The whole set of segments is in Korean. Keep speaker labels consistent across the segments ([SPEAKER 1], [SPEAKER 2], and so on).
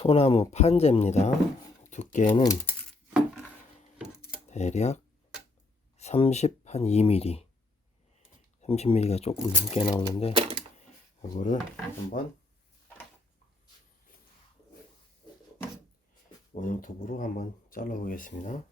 [SPEAKER 1] 소나무 판재입니다. 두께는 대략 30, 한 2mm. 30mm가 조금 넘게 나오는데, 이거를 한번 원형톱으로 한번 잘라 보겠습니다.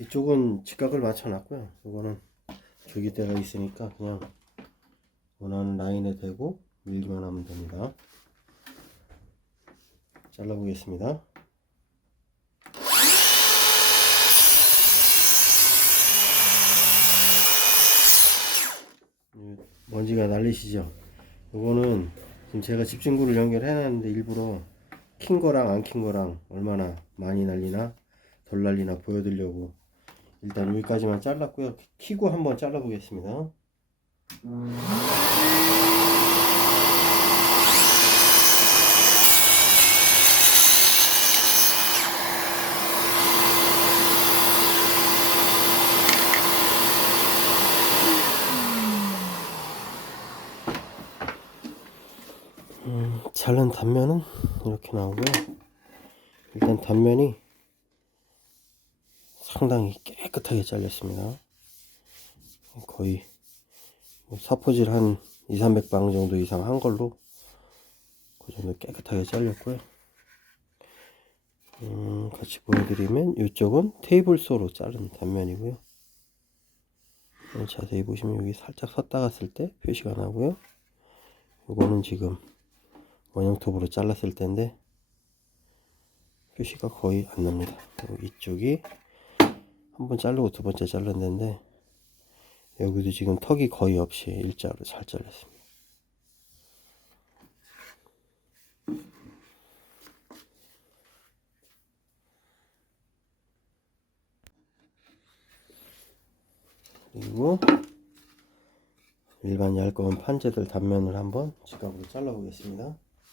[SPEAKER 1] 이쪽은 직각을 맞춰 놨고요. 이거는 줄기대가 있으니까 그냥 원하는 라인에 대고 밀기만 하면 됩니다. 잘라 보겠습니다. 음, 먼지가 날리시죠? 이거는 지금 제가 집중구를 연결해 놨는데 일부러 킨 거랑 안 킨 거랑 얼마나 많이 날리나 덜 날리나 보여드리려고 일단 여기까지만 잘랐고요. 키고 한번 잘라 보겠습니다. 음, 잘른 단면은 이렇게 나오고요. 일단 단면이 상당히 깨끗하게 잘렸습니다. 거의 뭐 사포질 한 2, 300방 정도 이상 한 걸로 그 정도 깨끗하게 잘렸고요. 음, 같이 보여드리면 이쪽은 테이블소로 자른 단면이고요. 음, 자세히 보시면 여기 살짝 섰다 갔을 때 표시가 나고요. 이거는 지금 원형톱으로 잘랐을 때인데 표시가 거의 안 납니다. 이쪽이 한 번 자르고 두 번째 잘랐는데 여기도 지금 턱이 거의 없이 일자로 잘 잘렸습니다. 그리고 일반 얇은 판재들 단면을 한번 지갑으로 잘라 보겠습니다.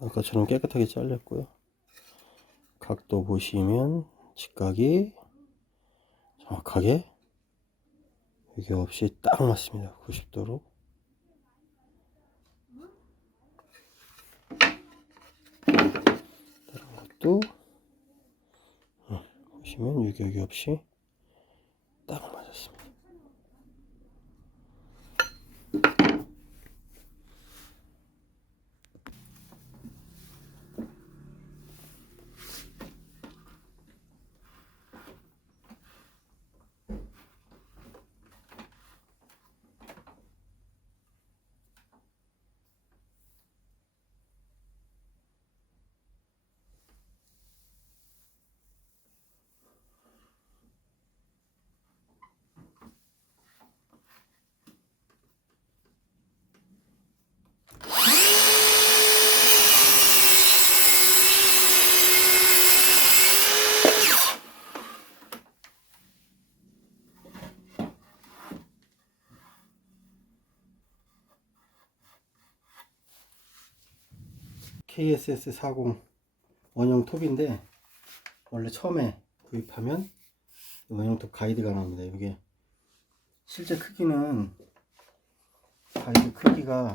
[SPEAKER 1] 아까처럼 깨끗하게 잘렸고요. 각도 보시면 직각이 정확하게 여기 없이 딱 맞습니다. 90도로. 다른 것도 어, 보시면 유격이 없이 딱 맞았습니다. KSS40 원형 톱인데 원래 처음에 구입하면 원형 톱 가이드가 나옵니다. 이게 실제 크기는 가이드 크기가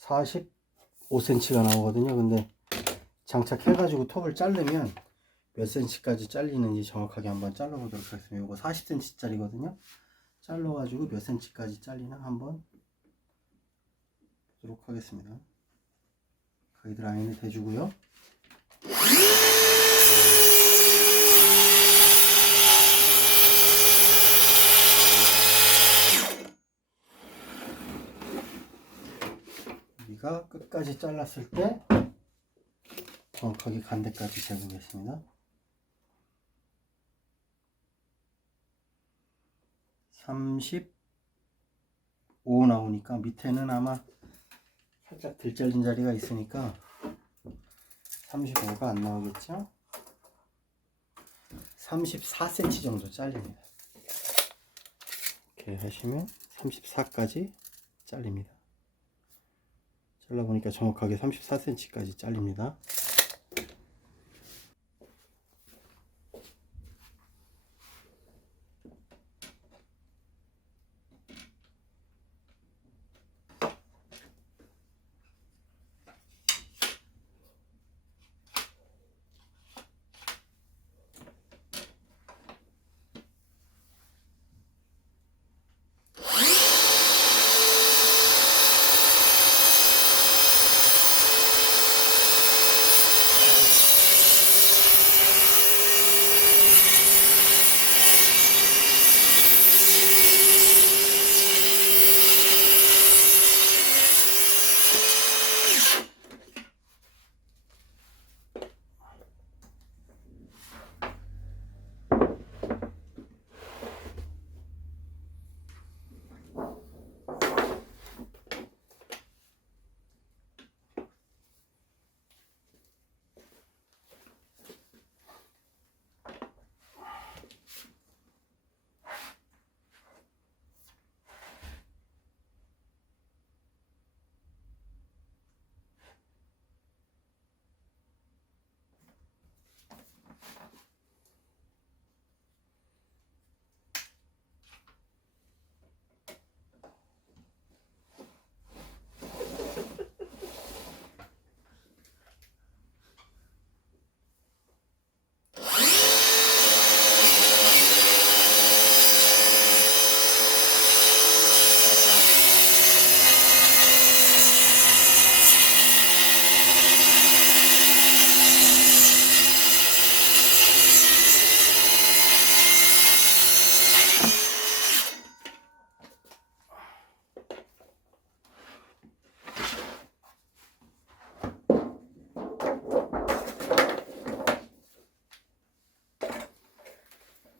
[SPEAKER 1] 45cm가 나오거든요. 근데 장착해가지고 톱을 자르면 몇 cm까지 잘리는지 정확하게 한번 잘라보도록 하겠습니다. 이거 40cm짜리거든요. 잘라가지고 몇 cm까지 잘리나 한번 하도록 하겠습니다. 가이드 라인을 대주고요. 여기가 끝까지 잘랐을 때 정확하게 간 데까지 재보겠습니다. 삼십 5 나오니까 밑에는 아마 살짝 들 잘린 자리가 있으니까 35가 안 나오겠죠? 34cm 정도 잘립니다. 이렇게 하시면 34까지 잘립니다. 잘라보니까 정확하게 34cm까지 잘립니다.